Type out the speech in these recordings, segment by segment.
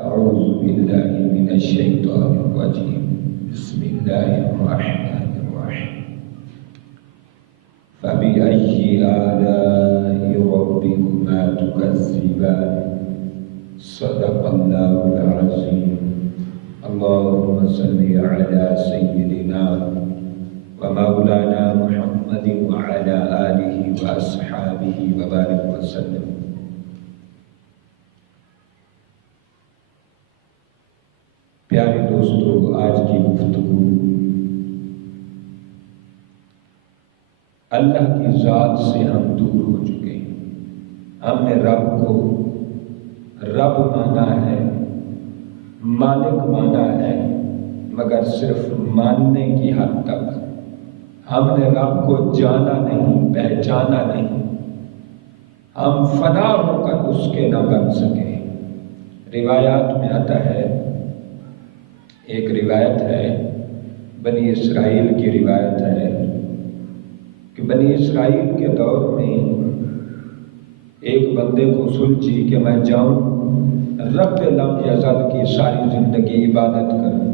أعوذ بالله من الشيطان الرجيم بسم الله الرحمن الرحيم فبأي آلاء ربكما تكذبان صدق الله العظيم اللهم صل على سيدنا ومولانا محمد وعلى آله وأصحابه وبارك وسلم۔ پیارے دوستو، آج کی گفتگو اللہ کی ذات سے ہم دور ہو چکے ہیں۔ ہم نے رب کو رب مانا ہے، مالک مانا ہے، مگر صرف ماننے کی حد تک۔ ہم نے رب کو جانا نہیں، پہچانا نہیں۔ ہم فنا ہو کر اس کے نہ بن سکے۔ روایات میں آتا ہے، ایک روایت ہے، بنی اسرائیل کی روایت ہے کہ بنی اسرائیل کے دور میں ایک بندے کو سلجھی کہ میں جاؤں رب لم یزل کی ساری زندگی عبادت کروں،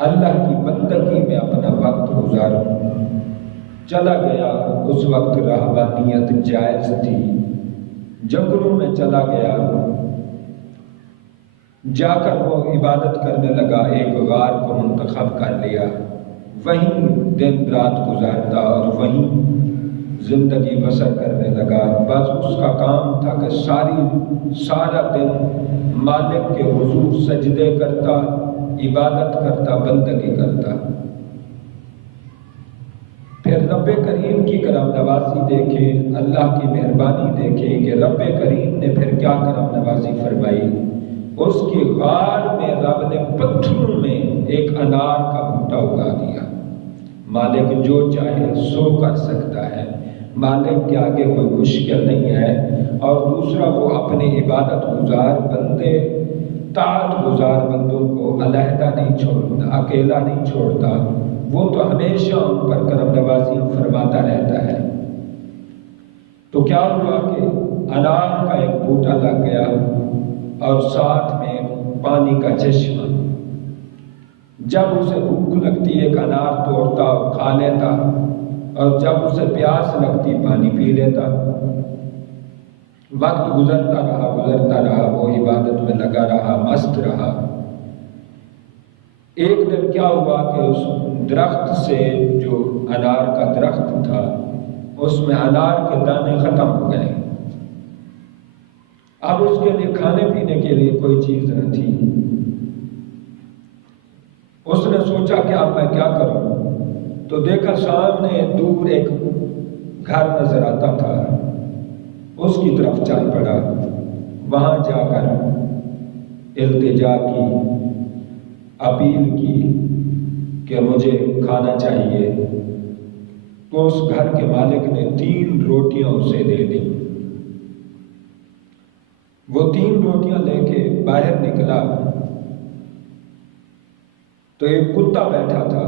اللہ کی بندگی میں اپنا وقت گزاروں۔ چلا گیا، اس وقت رہبانیت جائز تھی، جنگلوں میں چلا گیا، جا کر وہ عبادت کرنے لگا، ایک غار کو منتخب کر لیا، وہیں دن رات گزارتا اور وہیں زندگی بسر کرنے لگا۔ بس اس کا کام تھا کہ سارا دن مالک کے حضور سجدے کرتا، عبادت کرتا، بندگی کرتا۔ پھر رب کریم کی کرم نوازی دیکھے، اللہ کی مہربانی دیکھے کہ رب کریم نے پھر کیا کرم نوازی فرمائی۔ اس کی غار میں رب نے پتھروں میں ایک انار کا بوٹا اگا دیا۔ مالک جو چاہے سو کر سکتا ہے، مالک کے آگے کوئی مشکل نہیں ہے۔ اور دوسرا، وہ اپنے عبادت گزار بندے، طاعت گزار بندوں کو علیحدہ نہیں چھوڑتا، اکیلا نہیں چھوڑتا، وہ تو ہمیشہ ان پر کرم نوازیاں فرماتا رہتا ہے۔ تو کیا ہوا کہ انار کا ایک بوٹا لگ گیا اور ساتھ میں پانی کا چشمہ۔ جب اسے بھوک لگتی ایک انار توڑتا اور کھا لیتا، اور جب اسے پیاس لگتی پانی پی لیتا۔ وقت گزرتا رہا، وہ عبادت میں لگا رہا، مست رہا۔ ایک دن کیا ہوا کہ اس درخت سے، جو انار کا درخت تھا، اس میں انار کے دانے ختم ہو گئے۔ اب اس کے لیے کھانے پینے کے لیے کوئی چیز نہ تھی۔ اس نے سوچا کہ اب میں کیا کروں؟ تو دیکھا سامنے دور ایک گھر نظر آتا تھا، اس کی طرف چل پڑا۔ وہاں جا کر التجا کی، اپیل کی کہ مجھے کھانا چاہیے۔ تو اس گھر کے مالک نے 3 روٹیاں اسے دے دیں۔ وہ 3 روٹیاں لے کے باہر نکلا تو ایک کتا بیٹھا تھا۔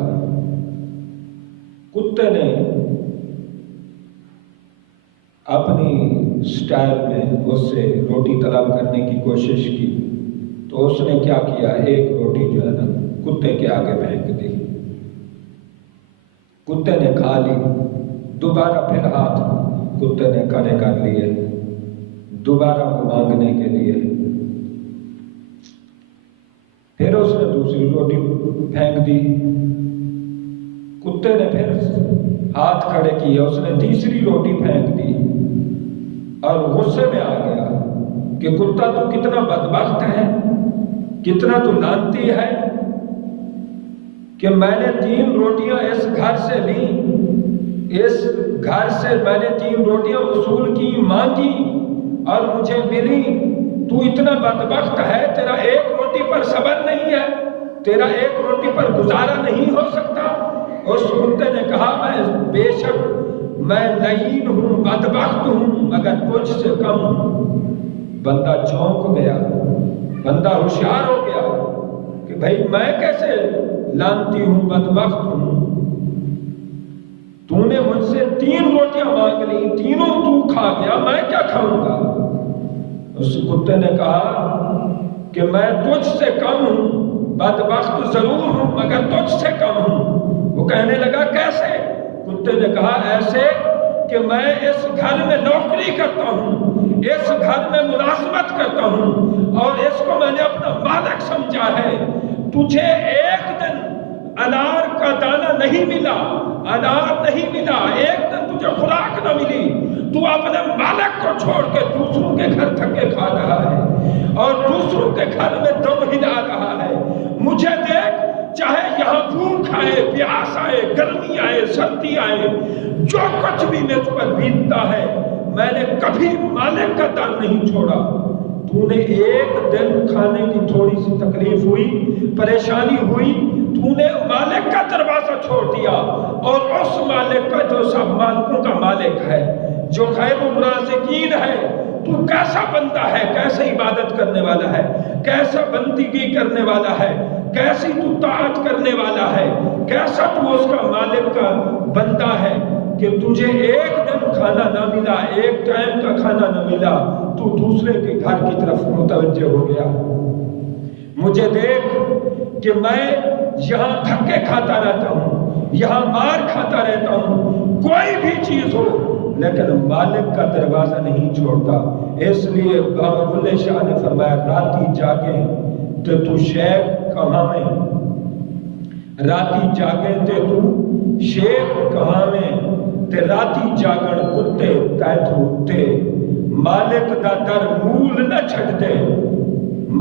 کتے نے اپنی سٹائل میں اس سے روٹی طلب کرنے کی کوشش کی، تو اس نے کیا کیا، ایک روٹی جو ہے نا کتے کے آگے پھینک دی۔ کتے نے کھا لی، دوبارہ پھر ہاتھ کتے نے کھڑے کر لیے، دوبارہ وہ مانگنے کے لیے۔ پھر اس نے دوسری روٹی پھینک دی، کتے نے پھر ہاتھ کھڑے کیے، اس نے تیسری روٹی پھینک دی اور غصے میں آ گیا کہ کتا تو کتنا بدبخت ہے، کتنا تو لعنتی ہے کہ میں نے 3 روٹیاں اس گھر سے لی، اس گھر سے میں نے 3 روٹیاں وصول کی، مانگی اور مجھے ملی۔ تو اتنا بدبخت ہے، تیرا ایک روٹی پر صبر نہیں ہے، تیرا ایک روٹی پر گزارا نہیں ہو سکتا۔ اس کتے نے کہا، بے شک میں لعین ہوں، بدبخت ہوں، مگر تجھ سے کم ہوں۔ بندہ چونک گیا، بندہ ہوشیار ہو گیا کہ بھائی میں کیسے لعنتی ہوں، بدبخت ہوں۔ تو نے مجھ سے 3 روٹیاں مانگ لی، تینوں تو کھا گیا، میں کیا کھاؤں گا؟ اس کتے نے کہا کہ میں تجھ سے کم ہوں، بدبخت ضرور ہوں مگر تجھ سے کم ہوں۔ وہ کہنے لگا کیسے؟ کتے نے کہا ایسے کہ میں اس گھر میں نوکری کرتا ہوں، اس گھر میں ملازمت کرتا ہوں اور اس کو میں نے اپنا مالک سمجھا ہے۔ تجھے ایک دن انار کا دانہ نہیں ملا، انار نہیں ملا، ایک دن تجھے خوراک نہ ملی، تو اپنے مالک کو چھوڑ کے دوسروں کے گھر دھکے کھا رہا ہے اور دوسروں کے گھر میں دم ہلا رہا ہے۔ مجھے دیکھ، چاہے یہاں بھوک آئے، پیاس آئے، گرمی آئے، سردی آئے، جو کچھ بھی مجھ پر بیتتا ہے، میں نے کبھی مالک کا در نہیں چھوڑا۔ تو نے ایک دن کھانے کی تھوڑی سی تکلیف ہوئی، پریشانی ہوئی، تو نے مالک کا دروازہ چھوڑ دیا، اور اس مالک کا جو سب مالکوں کا مالک ہے، جو خیر و رازقین ہے، تو کیسا بندہ ہے، کیسے عبادت کرنے والا ہے، کیسا بندگی کرنے والا ہے، کیسی تو طاعت کرنے والا ہے، کیسا تو اس کا مالک کا بندہ ہے کہ تجھے ایک دن کھانا نہ ملا، ایک ٹائم کا کھانا نہ ملا، تو دوسرے کے گھر کی طرف متوجہ ہو گیا۔ مجھے دیکھ کہ میں یہاں دھکے کھاتا رہتا ہوں، یہاں مار کھاتا رہتا ہوں، کوئی بھی چیز ہو لیکن مالک کا دروازہ نہیں چھوڑتا۔ اس لیے بابا بلے شاہ نے فرمایا راتی جاگے تو تو شیخ کہاں میں، راتی جاگے تے تو شیخ کہاں میں، تے راتی جاگن کتے تے تو تے، مالک دا در مول نہ چھٹ دے،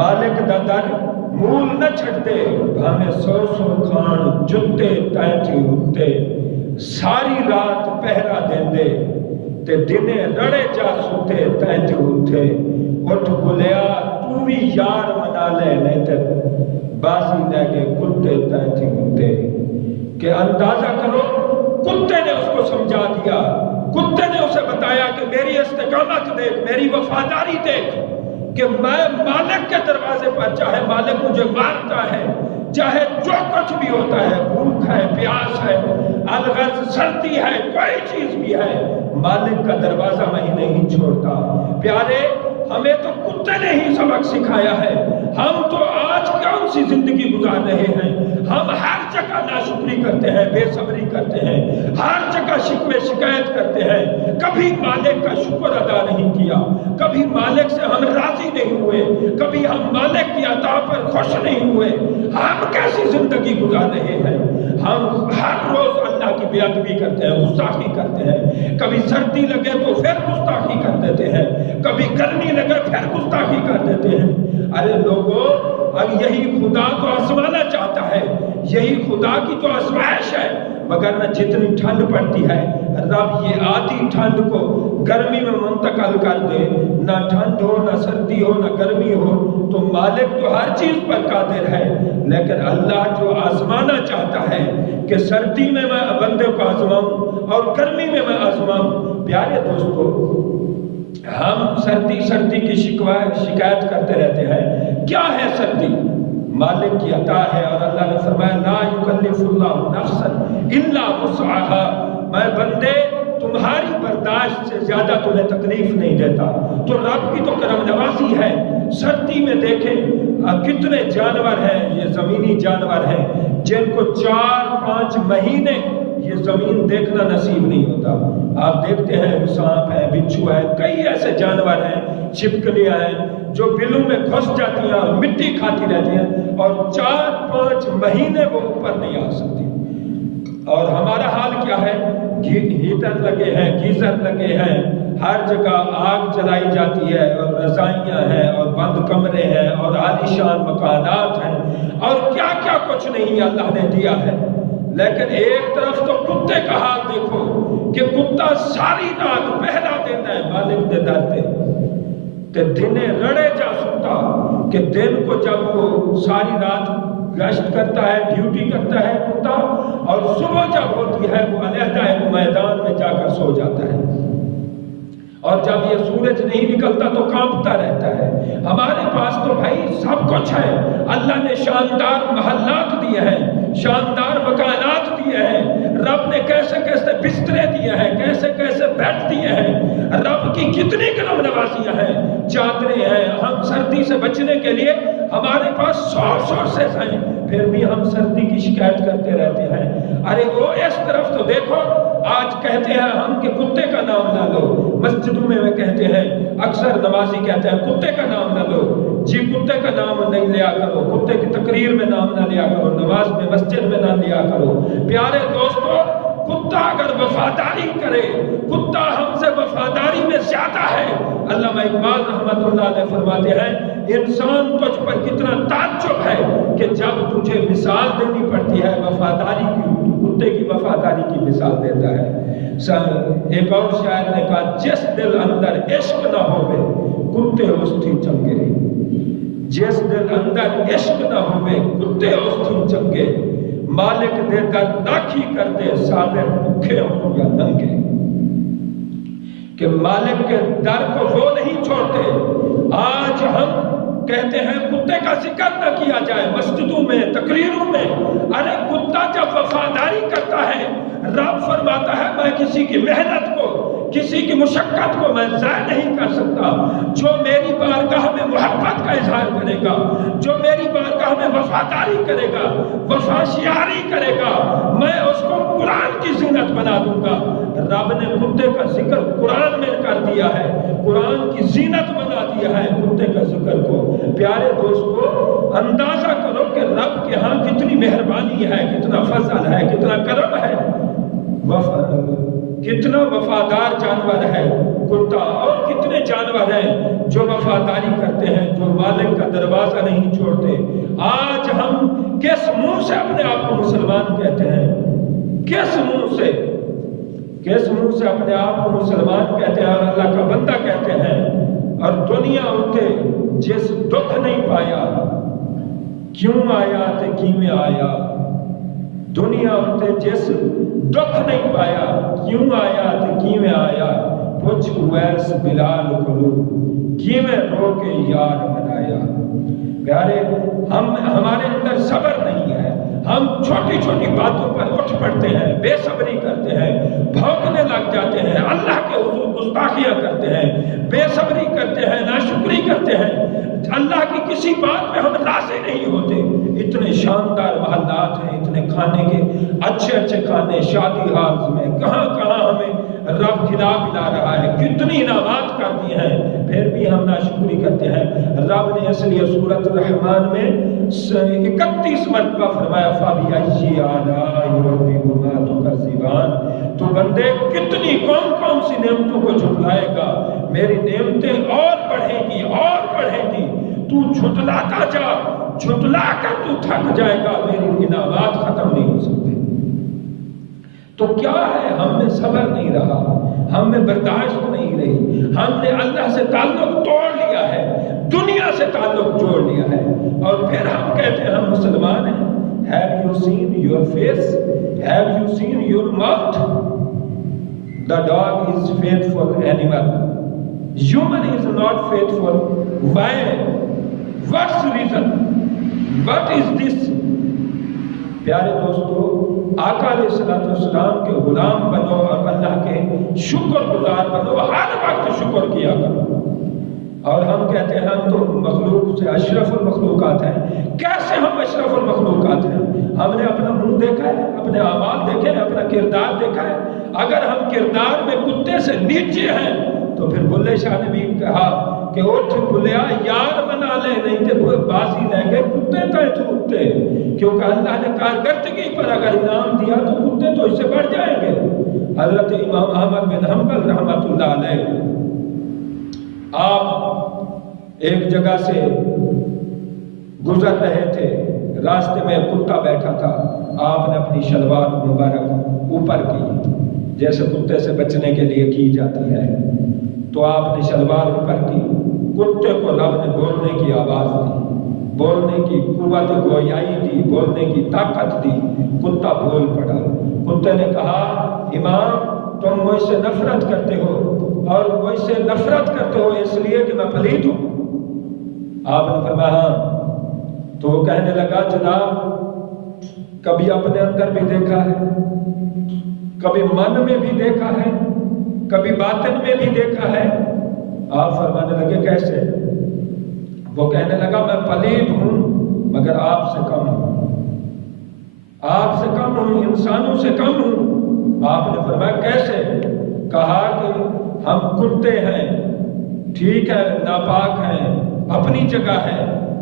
مالک دا در مول نہ چھٹ دے، بھامے سو سو کھان جتے تے تھی اتے، ساری رات پہرا دیں دے تے دنے رڑے جا ستے تے تھی اٹھے، اٹھ بلیا تو بھی یار منا لے نہیں تے بازی لے کے کتے تے تھی اٹھے۔ کہ اندازہ کرو، کتے نے اس کو سمجھا دیا، کتے نے اسے بتایا کہ میری استقامت دیکھ، میری وفاداری دیکھ، کہ میں مالک کے دروازے پر، چاہے مالک مجھے مارتا ہے، چاہے جو کچھ بھی ہوتا ہے، بھوک ہے، پیاس ہے، الغرض سردی ہے، کوئی چیز بھی ہے، مالک کا دروازہ میں ہی نہیں چھوڑتا۔ پیارے، ہمیں تو کتے نے ہی سبق سکھایا ہے۔ ہم تو آج کون سی زندگی گزار رہے ہیں؟ ہم ہر جگہ ناشکری کرتے ہیں، بے صبری کرتے ہیں، ہر جگہ شکوے شکایت کرتے ہیں، کبھی مالک کا شکر ادا نہیں کیا، کبھی مالک سے ہم راضی نہیں ہوئے، کبھی ہم مالک کی عطا پر خوش نہیں ہوئے۔ ہم کیسی زندگی گزار رہے ہیں؟ ہم ہر روز اللہ کی بے ادبی کرتے ہیں، گستاخی کرتے ہیں، کبھی سردی لگے تو پھر گستاخی کر دیتے ہیں، کبھی گرمی لگے پھر گستاخی کر دیتے ہیں۔ ارے لوگوں، اب یہی خدا تو آزمانا چاہتا ہے، یہی خدا کی تو آزمائش ہے، مگر نہ جتنی ٹھنڈ پڑتی ہے رب یہ آدھی ٹھنڈ کو گرمی میں منتقل کر دے، نہ ٹھنڈ ہو، نہ سردی ہو، نہ گرمی ہو، تو مالک تو ہر چیز پر قادر ہے، لیکن اللہ جو آزمانا چاہتا ہے کہ سردی میں میں بندے کو آزماؤں اور گرمی میں میں آزماؤں۔ پیارے دوستو، ہم سردی کی شکایت کرتے رہتے ہیں۔ کیا ہے سردی؟ مالک کی عطا ہے، اور اللہ نے فرمایا لا یکلف اللہ نفسا الا وسعها، میں بندے تمہاری برداشت سے زیادہ تمہیں تکلیف نہیں دیتا۔ تو رب کی تو کرم نوازی ہے۔ سردی میں دیکھیں کتنے جانور ہیں، یہ زمینی جانور ہیں جن کو 4-5 مہینے یہ زمین دیکھنا نصیب نہیں ہوتا۔ آپ دیکھتے ہیں سانپ ہے، بچھو ہے، کئی ایسے جانور ہیں، چھپکلیاں ہیں جو بلوں میں گھس جاتی ہیں اور مٹی کھاتی رہتی ہیں، اور 4-5 مہینے وہ اوپر نہیں آ سکتی۔ اور ہمارا حال کیا ہے؟ ہیٹر لگے ہیں، گیزر لگے ہیں، ہر جگہ آگ جلائی جاتی ہے، اور رضائیاں ہیں، اور بند کمرے ہیں، اور عالیشان مکانات ہیں، اور کیا کیا کچھ نہیں اللہ نے دیا ہے۔ لیکن ایک طرف تو کتے کا حال دیکھو کہ کتا ساری رات پہلا دیتا ہے مالک دے در تے، تے دنے رڑے جا سکتا کہ دن کو جب وہ ساری رات گشت کرتا ہے، ڈیوٹی کرتا ہے کتا، اور صبح جب ہوتی ہے وہ علیحدہ ایک میدان میں جا کر سو جاتا ہے، اور جب یہ سورج نہیں نکلتا تو کانپتا رہتا ہے۔ ہمارے پاس تو بھائی سب کچھ ہے، اللہ نے شاندار محلات دیے ہیں، شاندار مکانات دیے ہیں، رب نے کیسے کیسے بسترے دیے ہیں، کیسے کیسے بیڈ دیے ہیں، رب کی کتنی کرم نوازیاں ہیں، چادریں ہیں، ہم سردی سے بچنے کے لیے ہمارے پاس 100 سورسز ہیں، پھر بھی ہم سردی کی شکایت کرتے رہتے ہیں۔ ارے وہ اس طرف تو دیکھو، آج کہتے ہیں ہم کہ کتے کا نام نہ لو، مسجدوں میں کہتے ہیں، اکثر نمازی کہتے ہیں کتے کا نام نہ لو، جی کتے کا نام نہیں لیا کرو، کتے کی تقریر میں نام نہ لیا کرو، نماز میں مسجد میں نہ لیا کرو۔ پیارے دوستو، کتا اگر وفاداری کرے، کتا ہم سے وفاداری میں زیادہ ہے۔ علامہ اقبال رحمۃ اللہ علیہ فرماتے ہیں، انسان تجھ پر کتنا تعجب ہے کہ جب تجھے مثال دینی پڑتی ہے وفاداری کی، کتے کی وفاداری کی مثال دیتا ہے۔ ایک اور شاعر نے کہا، جس دل اندر عشق نہ ہوئے کتے اس تھی چنگے، جس دل اندر عشق نہ ہوئے کتے اس تھی چنگے، مالک دے در راکھی کر دے صابر بھوکے ہوں یا ننگے۔ کہ مالک کے در کو وہ نہیں چھوڑتے۔ آج ہم کہتے ہیں کتے کا ذکر نہ کیا جائے مسجدوں میں، تقریروں میں۔ ارے کتا جب وفاداری کرتا ہے، رب فرماتا ہے میں کسی کی محنت کو، کسی کی مشقت کو میں ضائع نہیں کر سکتا۔ جو میری بارگاہ میں محبت کا اظہار کرے گا، جو میری بارگاہ میں وفاداری کرے گا، وفاشیاری کرے گا، میں اس کو قرآن کی زینت بنا دوں گا۔ رب نے کتے کا ذکر قرآن میں کر دیا ہے، قرآن کی زینت بنا دیا ہے کتے کا ذکر کو۔ پیارے دوستو، اندازہ کرو کہ رب کے ہاں کتنی مہربانی ہے، کتنا فضل ہے، کتنا کرم ہے، کتنا وفادار جانور ہے کتا، اور کتنے جانور ہیں جو وفاداری کرتے ہیں، جو مالک کا دروازہ نہیں چھوڑتے۔ آج ہم کس منہ سے اپنے آپ کو مسلمان کہتے ہیں؟ کس منہ سے اپنے آپ کو مسلمان کہتے ہیں اور اللہ کا بندہ کہتے ہیں؟ اور دنیا اتے جس دکھ نہیں پایا، کیوں آیا تے کیویں آیا؟ دنیا اتے جس دکھ نہیں پایا، کیوں آیا تے کیویں آیا؟ پوچھ اویس بلال کولو کیویں رو کے یار منایا۔ پیارے، ہمارے اندر صبر نہیں ہے، ہم چھوٹی چھوٹی باتوں پر اٹھ پڑتے ہیں، بے صبری کرتے ہیں، بھونکنے لگ جاتے ہیں، اللہ کے حضور گستاخیاں کرتے ہیں، بے صبری کرتے ہیں، ناشکری کرتے ہیں، اللہ کی کسی بات پہ ہم راضی نہیں ہوتے۔ اتنے شاندار محلات ہیں، اتنے کھانے کے اچھے اچھے کھانے شادی ہالز میں، کہاں کہاں ہمیں رب کھلا پلا رہا ہے، کتنی انعامات کر دی ہیں، پھر بھی ہم ناشکری کرتے ہیں۔ رب نے اس لیے سورۃ الرحمن میں 31 مرتبہ فرمایا، فَبِأَيِّ آلَاءِ رَبِّكُمَا تُكَذِّبَانِ، تو بندے کتنی کون کون سی نعمتوں کو جھٹلائے گا، میری نعمتیں اور بڑھیں گی اور بڑھیں گی، تو جھٹلاتا جا، جھٹلا کر تو تھک جائے گا، میری انعامات ختم نہیں ہو سکتے۔ تو کیا ہے، ہم میں صبر نہیں رہا، ہم میں برداشت نہیں رہی، ہم نے اللہ سے تعلق توڑ لیا ہے، دنیا سے تعلق جوڑ لیا ہے، اور پھر ہم کہتے ہیں ہم مسلمان ہیں۔ Have you seen your face? Have you seen your mouth? The dog is faithful animal. Human is not faithful. Why? What's the reason? What is this? پیارے دوستو، آقا علیہ السلام کے غلام بنو اور اللہ کے شکر گزار بنو، ہر وقت شکر کیا کرو۔ اور ہم کہتے ہیں ہم تو مخلوق سے اشرف المخلوقات ہیں۔ کیسے ہم اشرف المخلوقات ہیں؟ ہم نے اپنا منہ دیکھا ہے، اپنے اعمال دیکھے ہیں، اپنا کردار دیکھا ہے۔ اگر ہم کردار میں کتے سے نیچے ہیں تو پھر بلے شاہ نے بھی کہا کہ اٹھ بلیا یار بنا لے، نہیں تو بازی لے گئے کتے کا تھوکتے، کیونکہ اللہ نے کارکردگی پر اگر انعام دیا تو کتے تو اس سے بڑھ جائیں گے۔ حضرت امام احمد بن حنبل رحمۃ اللہ علیہ، آپ ایک جگہ سے گزر رہے تھے، راستے میں کتا بیٹھا تھا، آپ نے اپنی شلوار مبارک اوپر کی، جیسے کتے سے بچنے کے لیے کی جاتی ہے، تو آپ نے شلوار اوپر کی، کتے کو رب نے بولنے کی آواز دی، بولنے کی قوت گویائی دی، بولنے کی طاقت دی، کتا بول پڑا۔ کتے نے کہا، امام تم مجھ سے نفرت کرتے ہو، اور مجھ سے نفرت کرتے ہو اس لیے کہ میں پلیت ہوں؟ آپ نے فرمایا ہاں۔ تو وہ کہنے لگا، جناب کبھی اپنے اندر بھی دیکھا ہے، کبھی من میں بھی دیکھا ہے، کبھی باطن میں بھی دیکھا ہے آپ فرمانے لگے کیسے؟ وہ کہنے لگا میں پلید ہوں مگر آپ سے کم ہوں، آپ سے کم ہوں، انسانوں سے کم ہوں۔ آپ نے فرمایا کیسے؟ کہا کہ ہم کتے ہیں، ٹھیک ہے ناپاک ہیں، اپنی جگہ ہے،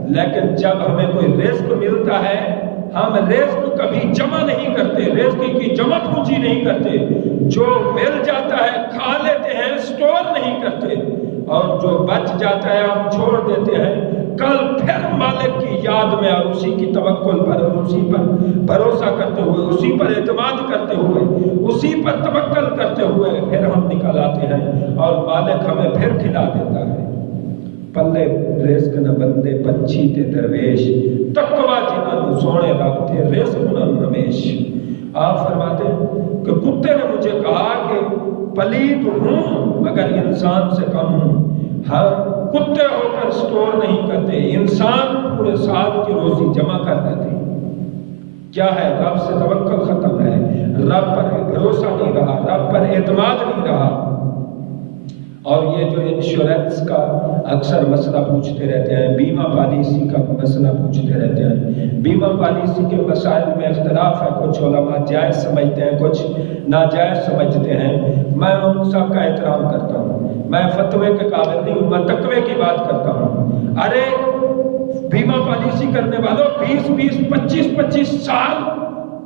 لیکن جب ہمیں کوئی رزق ملتا ہے ہم رزق کبھی جمع نہیں کرتے، رزق کی جمع پونجی نہیں کرتے، جو مل جاتا ہے کھا لیتے ہیں، سٹور نہیں کرتے، اور جو بچ جاتا ہے ہم چھوڑ دیتے ہیں کل پھر مالک کی یاد میں اور اسی کی توکل پر اور اسی پر بھروسہ کرتے ہوئے، اسی پر اعتماد کرتے ہوئے، اسی پر توکل کرتے ہوئے پھر ہم نکل آتے ہیں اور مالک ہمیں پھر کھلا دیتا ہے۔ پلے رزق نہ بندے پنچھی تے درویش، تقوی جنہاں نوں سونے رب تے رزق انہاں نوں ہمیش۔ آپ فرماتے ہیں کہ کتے نے مجھے کہا کہ پلید ہوں مگر انسان سے کم ہوں، ہم کتے ہو کر سٹور نہیں کرتے، انسان پورے سال کی روزی جمع کر دیتے۔ کیا ہے؟ رب سے توکل ختم ہے، رب پر بھروسہ نہیں رہا، رب پر اعتماد نہیں رہا۔ اور یہ جو انشورنس کا اکثر مسئلہ پوچھتے رہتے ہیں، بیمہ پالیسی کا مسئلہ پوچھتے رہتے ہیں، بیمہ پالیسی کے مسائل میں اختلاف ہے، کچھ علماء جائز سمجھتے ہیں، کچھ ناجائز سمجھتے ہیں۔ میں ان سب کا احترام کرتا ہوں، میں فتوے کے قابل نہیں ہوں، میں تقوی کی بات کرتا ہوں۔ ارے بیمہ پالیسی کرنے والوں 20-25 سال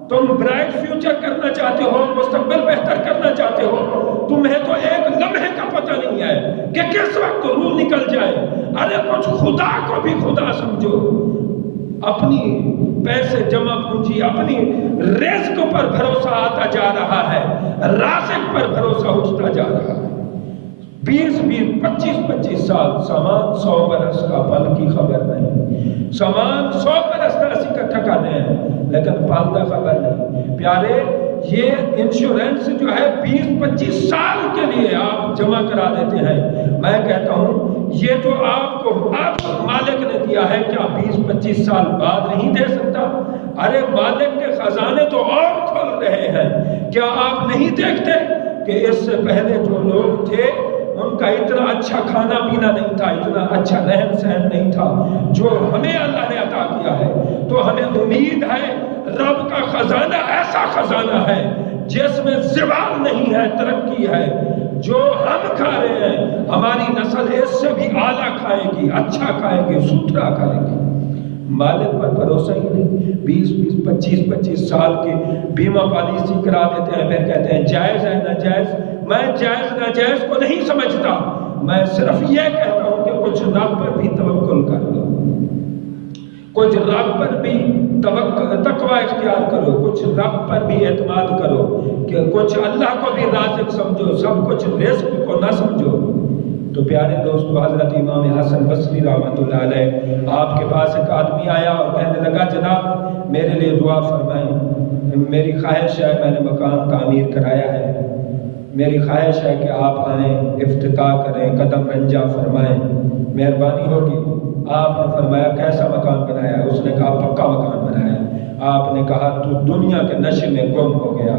تم برائٹ فیوچر کرنا چاہتے ہو، مستقبل بہتر کرنا چاہتے ہو، تمہیں تو ایک لمحے کا پتہ نہیں ہے کہ کس وقت روح نکل جائے۔ ارے کچھ خدا کو بھی خدا سمجھو، اپنی پیسے جمع پونجی، اپنی رزق پر بھروسہ آتا جا رہا ہے، رازق پر بھروسہ اٹھتا جا رہا ہے۔ 20-25 سال، سامان 100 برس کا پل کی خبر نہیں، سامان 100 برس کا اسی کا ٹھکانے ہیں لیکن پال کا خبر نہیں۔ پیارے یہ انشورنس جو ہے 20-25 سال کے لیے آپ جمع کرا دیتے ہیں۔ میں کہتا ہوں یہ جو آپ کو مالک نے دیا ہے کیا 20-25 سال بعد نہیں دے سکتا؟ ارے مالک کے خزانے تو اور کھل رہے ہیں، کیا آپ نہیں دیکھتے کہ اس سے پہلے جو لوگ تھے ان کا اتنا اچھا کھانا پینا نہیں تھا، اتنا اچھا رہن سہن نہیں تھا جو ہمیں اللہ نے عطا کیا ہے؟ تو ہمیں امید ہے رب کا خزانہ ایسا خزانہ ہے جس میں زوال نہیں ہے، ترقی ہے۔ جو ہم کھا رہے ہیں ہماری نسل اس سے بھی اعلیٰ کھائے گی، اچھا کھائے گی، ستھرا کھائے گی۔ مالک پر بھروسہ ہی نہیں۔ 20-25 سال کے بیمہ پالیسی کرا دیتے ہیں، پھر کہتے ہیں جائز ہے ناجائز۔ میں جائز ناجائز کو نہیں سمجھتا، میں صرف یہ کہتا ہوں کہ کچھ رب پر بھی توکل کر لو، کچھ رب پر بھی تقوی اختیار کرو، کچھ رب پر بھی اعتماد کرو، کہ کچھ اللہ کو بھی رازق سمجھو، سب کچھ رزق کو نہ سمجھو۔ تو پیارے دوستو، حضرت امام حسن بصری رحمۃ اللہ علیہ آپ کے پاس ایک آدمی آیا اور کہنے لگا جناب میرے لیے دعا فرمائیں، میری خواہش ہے، میں نے مکان تعمیر کرایا ہے، میری خواہش ہے کہ آپ آئیں، افتتاح کریں، قدم رنجہ فرمائیں، مہربانی ہوگی۔ آپ نے فرمایا کیسا مکان بنایا؟ اس نے کہا پکا مکان بنایا۔ آپ نے کہا تو دنیا کے نشے میں گم ہو گیا،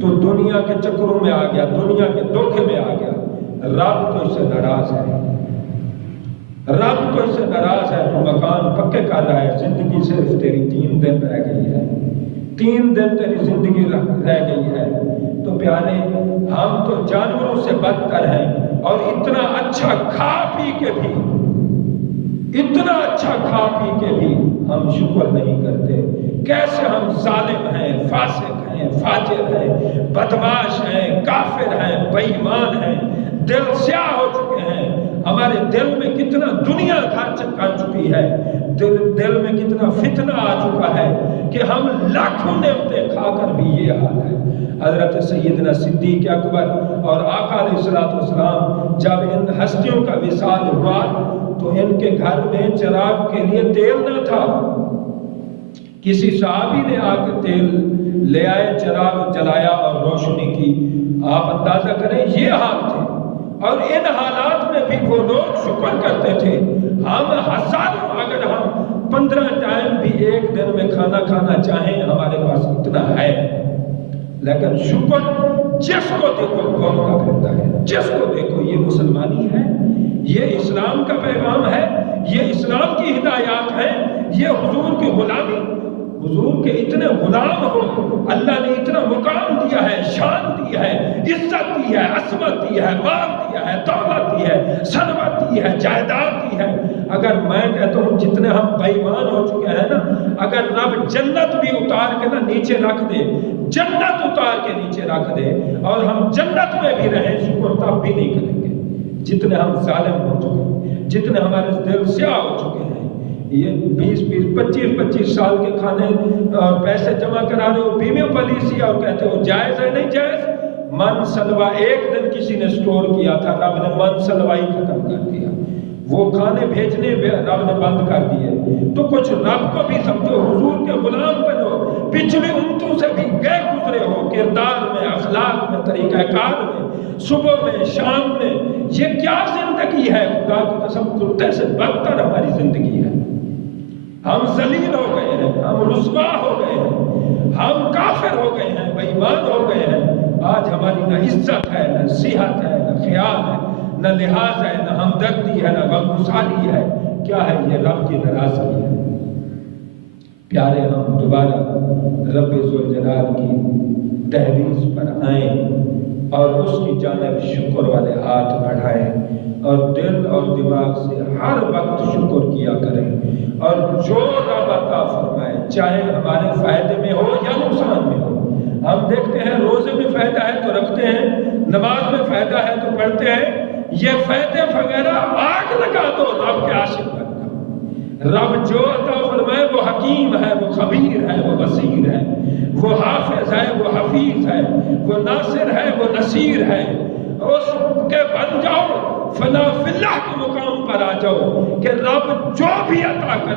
تو دنیا کے چکروں میں آ گیا، دنیا کے دھوکے میں آ گیا۔ رب تو اس سے ناراض ہے، رب تو اس سے ناراض ہے، تو مکان پکے کر رہا ہے، زندگی صرف تیری 3 دن رہ گئی ہے، 3 دن تیری زندگی رہ گئی ہے۔ تو پیارے ہم تو جانوروں سے بدتر ہیں، اور اتنا اچھا کھا پی کے بھی، اتنا اچھا کھا پی کے بھی ہم شکر نہیں کرتے۔ کیسے ہم ظالم ہیں، فاسق ہیں، فاجر ہیں، بدماش ہیں، کافر ہیں، بے ایمان ہیں، دل سیاہ ہو چکے ہیں۔ ہمارے دل میں کتنا دنیا کر چکی ہے، دل میں کتنا فتنہ آ چکا ہے کہ ہم لاکھوں نعمتیں کھا کر بھی یہ حال ہے۔ حضرت سیدنا صدیق اکبر اور آقا علیہ السلام جب ان ہستیوں کا وصال ہوا تو ان کے گھر میں چراغ کے لیے تیل نہ تھا۔ کسی صحابی نے آ کے تیل لے آئے، چراغ جلایا اور روشنی کی۔ آپ اندازہ کریں یہ حال تھے، اور ان حالات میں بھی وہ لوگ شکر کرتے تھے۔ ہم ہزاروں، اگر ہم 15 ٹائم بھی ایک دن میں کھانا کھانا چاہیں ہمارے پاس اتنا ہے، لیکن شکر جس کو دیکھو قوم کا پھرتا ہے، جس کو دیکھو یہ مسلمانی ہے، یہ اسلام کا پیغام ہے، یہ اسلام کی ہدایات ہیں، یہ حضور کی غلامی، حضور کے اتنے غلام ہو، اللہ نے اتنا مقام دیا ہے، شان دی ہے، عزت دی ہے، عصمت دی ہے، مال دیا ہے، دولت دی ہے، ثروت دی ہے، جائیداد دی ہے۔ اگر میں کہتا ہوں جتنے ہم بے ایمان ہو چکے ہیں نا، اگر رب جنت بھی اتار کے نا نیچے رکھ دے، جنت اتار کے نیچے رکھ دے اور ہم جنت میں بھی رہیں، شکر تب بھی نہیں کریں گے۔ جتنے ہم ظالم ہو چکے ہیں، جتنے ہمارے دل سیاہ ہو چکے ہیں، یہ 20-25 سال کے کھانے اور پیسے جمع کرا رہے ہو بیمے پالیسی اور کہتے ہو جائز ہے، نہیں جائز۔ من سلوا ایک دن کسی نے سٹور کیا تھا، رب نے من سلوا ہی ختم کر دیا، وہ کھانے بھیجنے رب نے بند کر دیے۔ تو کچھ رب کو بھی سمجھو، حضور کے غلام بنو، پچھلی امتوں سے بھی گئے گزرے ہو، کردار میں، اخلاق میں، طریقہ کار میں، صبح میں، شام میں۔ یہ کیا زندگی ہے؟ خدا کی قسم کتے سے بدتر ہماری زندگی ہے۔ ہم ذلیل ہو گئے ہیں، ہم رسوا ہو گئے ہیں، ہم کافر ہو گئے ہیں، بے ایمان ہو گئے ہیں۔ آج ہماری نہ عزت ہے، نہ صحت ہے، نہ خیال ہے، نہ لحاظ ہے، نہ ہمدردی ہے، نہ غمگساری ہے۔ کیا ہے؟ یہ رب کی ناراضگی ہے۔ پیارے، ہم دوبارہ رب ذوالجلال کی دہلیز پر آئیں اور اس کی جانب شکر والے ہاتھ بڑھائیں اور دل اور دماغ سے ہر وقت شکر کیا کریں، اور جو رب عطا فرمائے، چاہے ہمارے فائدے میں ہو یا نقصان میں ہو۔ ہم دیکھتے ہیں روزے میں فائدہ ہے تو رکھتے ہیں، نماز میں فائدہ ہے تو پڑھتے ہیں۔ یہ فائدے وغیرہ آگ لگا دو، رب کے عاشق بن جاؤ۔ رب جو عطا فرمائے وہ حکیم ہے، وہ خبیر ہے، وہ بصیر ہے، وہ حافظ ہے، وہ حفیظ ہے، وہ ناصر ہے، وہ نصیر ہے۔ اس کے بن جاؤ، فنا فی اللہ کے مقام پر آ جاؤ کہ رب جو بھی عطا کرے